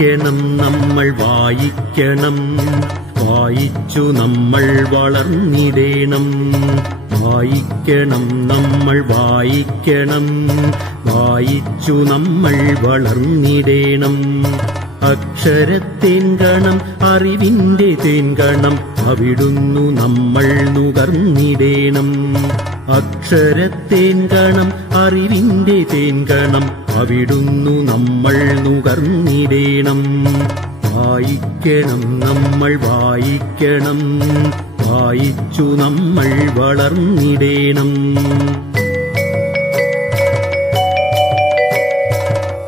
വായിക്കണം നമ്മൾ വായിക്കണം, വായിച്ചു നമ്മൾ വളർന്നിടേണം. വായിക്കണം നമ്മൾ വായിക്കണം, വായിച്ചു നമ്മൾ വളർന്നിടേണം. അക്ഷരത്തേൻകണം അറിവിന്റെ തേൻകണം, അവിടുന്നു നമ്മൾ നുകർന്നിടേണം. അക്ഷരത്തേൻകണം അറിവിന്റെ തേൻകണം, അവിടുന്നു നമ്മൾ നുകർന്നിടേണം. വായിക്കണം നമ്മൾ വായിക്കണം, വായിച്ചു നമ്മൾ വളർന്നിടേണം.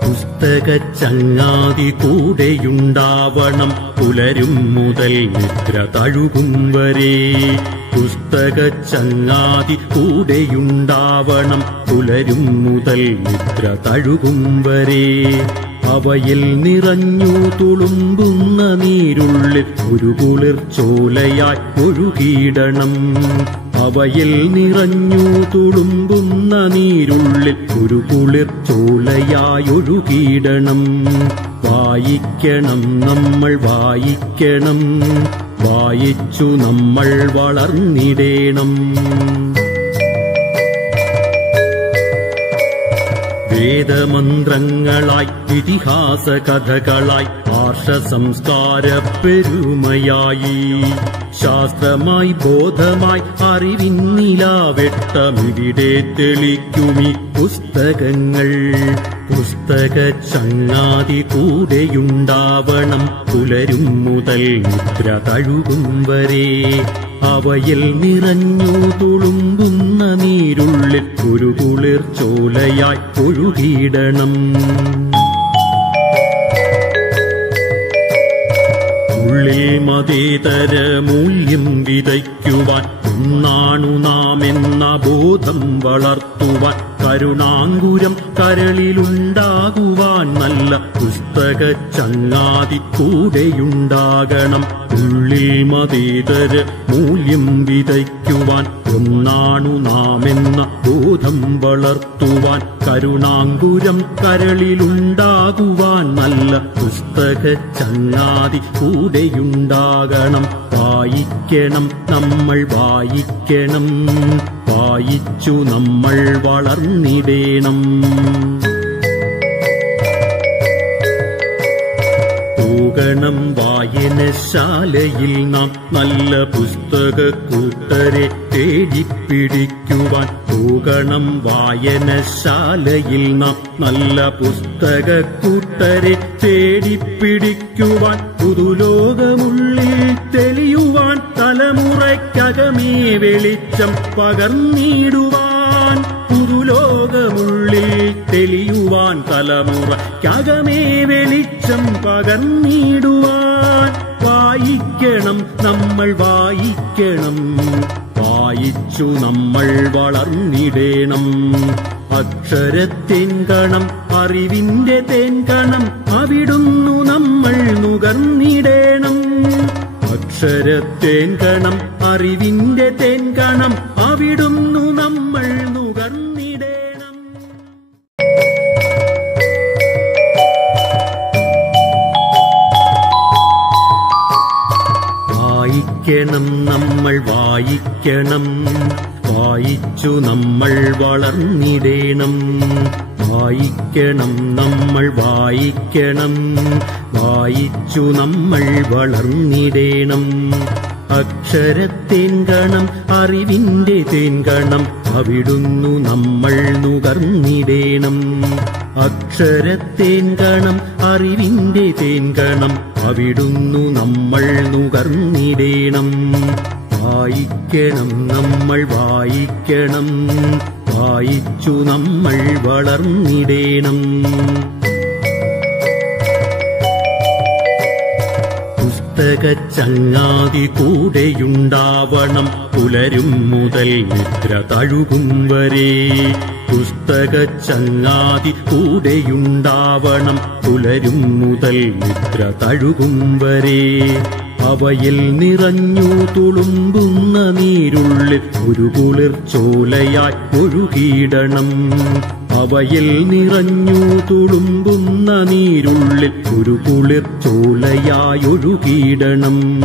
പുസ്തകച്ചങ്ങാതി കൂടെയുണ്ടാവണം, പുലരും മുതൽ നിദ്ര തഴുകും വരെ. പുസ്തകച്ചങ്ങാതി കൂടെയുണ്ടാവണം, പുലരും മുതൽ നിദ്ര തഴുകും വരെ. അവയിൽ നിറഞ്ഞു തുളുമ്പുന്ന നീരുള്ളിൽ ഒരു കുളിർച്ചോലയായി ഒഴുകിയിടണം. അവയിൽ നിറഞ്ഞു തുളുമ്പുന്ന നീരുള്ളിൽ ഒരു കുളിർച്ചോലയായി ഒഴുകിയിടണം. വായിക്കണം നമ്മൾ വായിക്കണം, വായിച്ചു നമ്മൾ വളർന്നിടേണം. വേദമന്ത്രങ്ങളായി ഇതിഹാസ കഥകളായി ആർഷ സംസ്കാര പെരുമയായി, ശാസ്ത്രമായി ബോധമായി അറിവിന്നിലാവെട്ടമിവിടെ തെളിക്കുമീ പുസ്തകങ്ങൾ. പുസ്തകച്ചങ്ങാതി കൂടെയുണ്ടാവണം, പുലരും മുതൽ നിദ്ര തഴുകും വരെ. അവയിൽ നിറഞ്ഞു തുളുമ്പുന്ന നീരുള്ളിൽ ഒരു കുളിർച്ചോലയായി ഒഴുകിയിടണം. ഉള്ളിൽ മതേതര മൂല്യം വിതയ്ക്കുവാൻ ഒന്നാണു നാം എന്ന ബോധം വളർത്തുവാൻ, കരുണാങ്കുരം കരളിലുണ്ടാകുവാൻ നല്ല പുസ്തകച്ചങ്ങാതി കൂടെയുണ്ടാകണം. ഉള്ളിൽ മതേതര മൂല്യം വിതയ്ക്കുവാൻ ഒന്നാണു നാം എന്ന ബോധം വളർത്തുവാൻ, കരുണാങ്കുരം കരളിലുണ്ടാകുവാൻ നല്ല പുസ്തകച്ചങ്ങാതി കൂടെയുണ്ടാകണം. വായിക്കണം നമ്മൾ വായിക്കണം, വായിച്ചു നമ്മൾ വളർന്നിടേണം. പോകണം വായനശാലയിൽ നാം നല്ല പുസ്തക കൂട്ടരെ തേടിപ്പിടിക്കുവാൻ. പോകണം വായനശാലയിൽ നാം നല്ല പുസ്തക കൂട്ടരെ തേടിപ്പിടിക്കുവാൻ. പുതുലോകമുള്ളിൽ തെളിയുവാൻ, തലമുറയ്ക്കകമേ വെളിച്ചം പകർന്നിടുവാൻ. പുതുലോകമുള്ളിൽ തെളിയുവാൻ, തലമുറയ്ക്കകമേ വെളിച്ചം പകർന്നിടുവാൻ. വായിക്കണം നമ്മൾ വായിക്കണം, വായിച്ചു നമ്മൾ വളർന്നിടേണം. അക്ഷരത്തേൻകണം അറിവിന്റെ തേൻകണം, അവിടുന്നു നമ്മൾ നുകർന്നിടേണം. അക്ഷരത്തേൻകണം അറിവിന്റെ തേൻകണം, അവിടുന്നു നമ്മൾ നുകർന്നിടേണം. വായിക്കണം നമ്മൾ വായിക്കണം, വായിച്ചു നമ്മൾ വളർന്നിടേണം. വായിക്കണം നമ്മൾ വായിക്കണം, വായിച്ചു നമ്മൾ വളർന്നിടേണം. അക്ഷരത്തേൻകണം അറിവിന്റെ തേൻകണം, അവിടുന്നു നമ്മൾ നുകർന്നിടേണം. അക്ഷരത്തേൻകണം അറിവിന്റെ തേൻകണം, അവിടുന്നു നമ്മൾ നുകർന്നിടേണം. വായിക്കണം നമ്മൾ വായിക്കണം, വായിച്ചു നമ്മൾ വളർന്നിടേണം. പുസ്തകച്ചങ്ങാതി കൂടെയുണ്ടാവണം, പുലരും മുതൽ നിദ്ര തഴുകും വരെ. പുസ്തകച്ചങ്ങാതി കൂടെയുണ്ടാവണം, പുലരും മുതൽ നിദ്ര തഴുകും വരെ. അവയിൽ നിറഞ്ഞു തുളുമ്പുന്ന നീരുള്ളിൽ ഒരു കുളിർച്ചോലയായി ഒഴുകിയിടണം. അവയിൽ നിറഞ്ഞു തുളുമ്പുന്ന നീരുള്ളിൽ ഒരു കുളിർച്ചോലയായൊഴുകിയിടണം.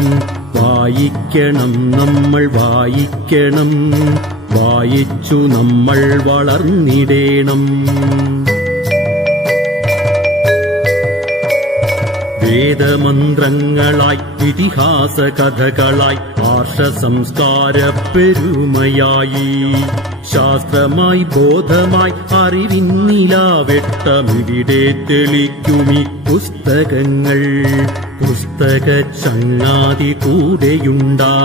വായിക്കണം നമ്മൾ വായിക്കണം, വായിച്ചു നമ്മൾ വളർന്നിടേണം. വേദമന്ത്രങ്ങളായി ഇതിഹാസ കഥകളായി ആർഷ സംസ്കാര പെരുമയായി ശാസ്ത്രമായി ബോധമായി അറിവിന്നിലാവെട്ടമിവിടെ തെളിക്കുമി പുസ്തകങ്ങൾ. പുസ്തക ചങ്ങാതി കൂടെയുണ്ടാ